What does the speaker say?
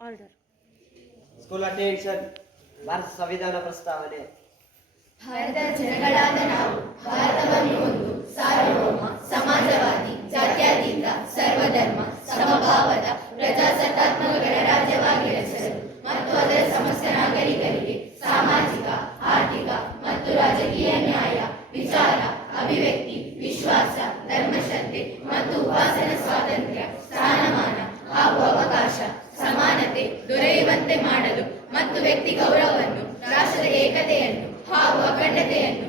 Order. School attention. Bharat ಸಂವಿಧಾನ ಪ್ರಸ್ತಾವನೆ. ಭಾರತದ ಜನಗಳಾದ ನಾವು ಭಾರತವನ್ನು ಒಂದು ಸಾರ್ವಭೌಮ, ಸಮಾಜವಾದಿ, ಜಾತ್ಯತೀತ, ಸರ್ವಧರ್ಮ, ಸಮಭಾವದ, ಪ್ರಜಾಸತ್ತಾತ್ಮಕ ಗಣರಾಜ್ಯವಾಗಿ ರಚಿಸಲು ಮತ್ತು ಅದರ ಸಮಸ್ತ ನಾಗರಿಕರಿಗೆ ಸಾಮಾಜಿಕ, ಆರ್ಥಿಕ ಮತ್ತು ರಾಜಕೀಯ ನ್ಯಾಯ, ವಿಚಾರ, ಅಭಿವ್ಯಕ್ತಿ, ವಿಶ್ವಾಸ, ಧರ್ಮಶ್ರದ್ಧೆ ಮತ್ತು ಉಪಾಸನಾ ಸ್ವಾತಂತ್ರ್ಯ, ಸ್ಥಾನಮಾನ ಹಾಗೂ ಅವಕಾಶ, ಸಮಾನತೆ ದೊರೆಯುವಂತೆ ಮಾಡಲು ಮತ್ತು ವ್ಯಕ್ತಿ ಗೌರವವನ್ನು, ರಾಷ್ಟ್ರದ ಏಕತೆಯನ್ನು ಹಾಗೂ ಅಖಂಡತೆಯನ್ನು